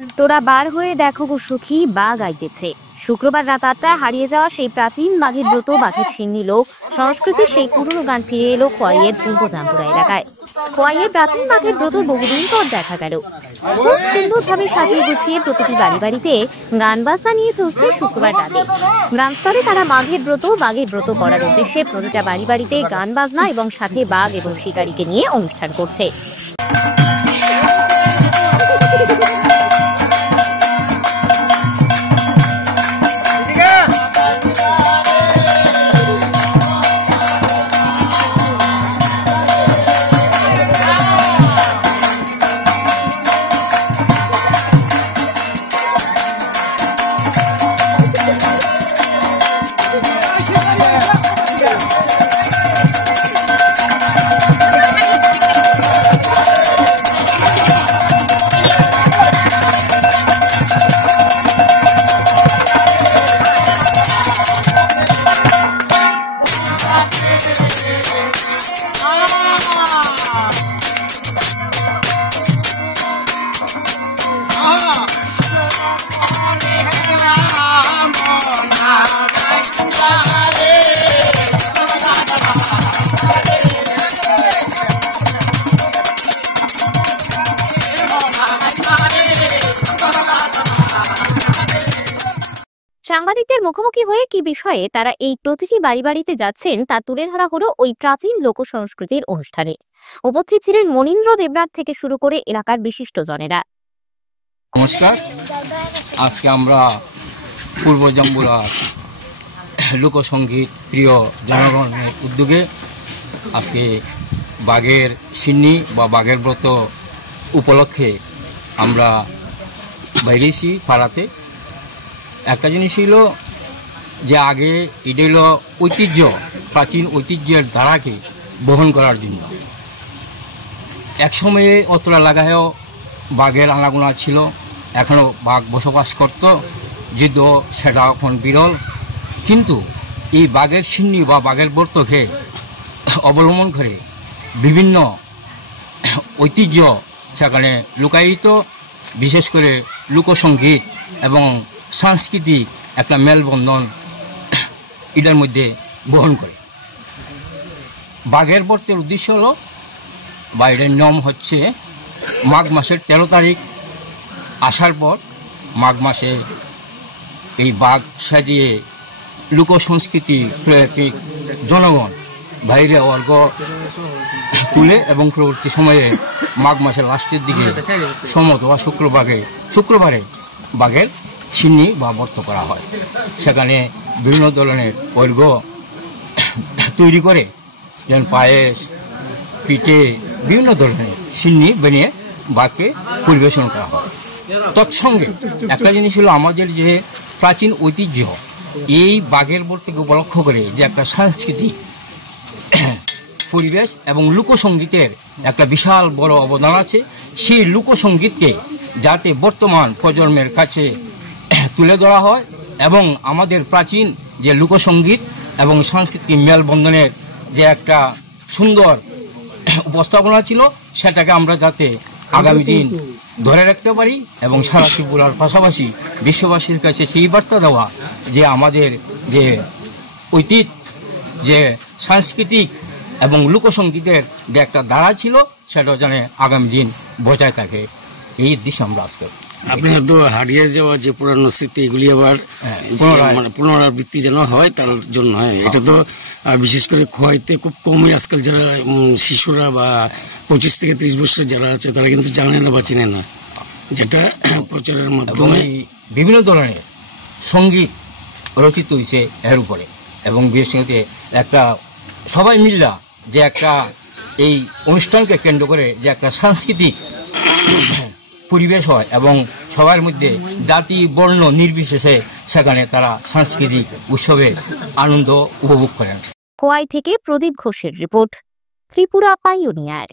তোরা বার হয়ে দেখো গো সখী, বাঘ আইতেছে। শুক্রবার রাত ৮টায় হারিয়ে যাওয়া সেই প্রাচীন বাঘের ব্রত, বাঘের সিন্নি লোক সংস্কৃতির সেই পুরনো গান ফিরে এলো খোয়াইয়ের পূর্ব জামপুরা এলাকায়। খোয়াইয়ে প্রাচীন বাঘের ব্রত বহুদিন পর দেখা গেল। খুব সুন্দরভাবে সাজিয়ে গুছিয়ে প্রতিটি বাড়িতে গান বাজনা নিয়ে চলছে শুক্রবার রাতে। গ্রামস্তরে তারা বাঘের ব্রত করার উদ্দেশ্যে প্রতিটা বাড়িতে গান বাজনা এবং সাথে বাঘ এবং শিকারীকে নিয়ে অনুষ্ঠান করছে। সাংবাদিকদের মুখোমুখি হয়ে কি বিষয়ে তারা এই প্রতিটি বাড়িতে যাচ্ছেন তা তুলে ধরা হলো ওই প্রাচীন লোক সংস্কৃতির অনুষ্ঠানে। উপস্থিত ছিলেন মনীন্দ্র দেবরাত থেকে শুরু করে এলাকার বিশিষ্ট জনেরা। নমস্কার, আজকে আমরা পূর্ব জামপুরা লোকসঙ্গীত প্রিয় জনগণের উদ্যোগে আজকে বাঘের সিন্নি বা বাঘের ব্রত উপলক্ষে আমরা বাইরেছি পাড়াতে। একটা জিনিস ছিল যে আগে এটা হলো ঐতিহ্য, প্রাচীন ঐতিহ্যের ধারাকে বহন করার জন্য। এক সময়ে অতটা লাগায়ও বাঘের আনাগোনা ছিল, এখনও বাঘ বসবাস করত, যদিও সেটা এখন বিরল। কিন্তু এই বাঘের সিন্নি বা বাঘের ব্রতকে অবলম্বন করে বিভিন্ন ঐতিহ্য সেখানে লুকায়িত, বিশেষ করে লোকসঙ্গীত এবং সাংস্কৃতিক একটা মেলবন্ধন এটার মধ্যে বহন করে। বাঘের ব্রতের উদ্দেশ্য হলো বা এটার নিয়ম হচ্ছে মাঘ মাসের 13 তারিখ আসার পর মাঘ মাসে এই বাঘ সাজিয়ে লোকসংস্কৃতি প্রেমিক জনগণ বাইরে অর্ঘ তুলে এবং পরবর্তী সময়ে মাঘ মাসের লাস্টের দিকে সোমবার বা শুক্রবারে বাঘের সিন্নি বা ব্রত করা হয়। সেখানে বিভিন্ন ধরনের অর্ঘ তৈরি করে, যেমন পায়েস, পিঠে, বিভিন্ন ধরনের সিন্নি বানিয়ে বাঘকে পরিবেশন করা হয়। তৎসঙ্গে একটা জিনিস হলো আমাদের যে প্রাচীন ঐতিহ্য, এই বাঘের ব্রতকে উপলক্ষ করে যে একটা সাংস্কৃতিক পরিবেশ এবং লোকসঙ্গীতের একটা বিশাল বড় অবদান আছে। সেই লোকসঙ্গীতকে যাতে বর্তমান প্রজন্মের কাছে তুলে ধরা হয় এবং আমাদের প্রাচীন যে লোকসঙ্গীত এবং সাংস্কৃতিক মেলবন্ধনের যে একটা সুন্দর উপস্থাপনা ছিল, সেটাকে আমরা যাতে আগামী দিন ধরে রাখতে পারি এবং সারা ত্রিপুরার পাশাপাশি বিশ্ববাসীর কাছে সেই বার্তা দেওয়া যে আমাদের যে ঐতিহ্য, যে সাংস্কৃতিক এবং লোকসঙ্গীতের যে একটা ধারা ছিল, সেটাও যেন আগামী দিন বজায় থাকে, এই উদ্দেশ্যে আমরা আজকে আপনার তো হারিয়ে যাওয়া যে পুরানো স্মৃতি এগুলি আবার পুনরাবৃত্তি যেন হয় তার জন্য হয়। এটা তো বিশেষ করে খোয়াইতে খুব কমই আজকাল যারা শিশুরা বা 25 থেকে 30 বছরের যারা আছে তারা কিন্তু জানে না বা চিনে না, যেটা প্রচারের মাধ্যমে বিভিন্ন ধরনের সঙ্গীত রচিত হয়েছে এর উপরে। এবং বিশেষ করে একটা সবাই মিল্লা যে একটা এই অনুষ্ঠানকে কেন্দ্র করে যে একটা সাংস্কৃতিক পরিবেশ হয় এবং সবার মধ্যে জাতি বর্ণ নির্বিশেষে সেখানে তারা সাংস্কৃতিক উৎসবে আনন্দ উপভোগ করেন। খোয়াই থেকে প্রদীপ ঘোষের রিপোর্ট, ত্রিপুরা পাইওনিয়ার।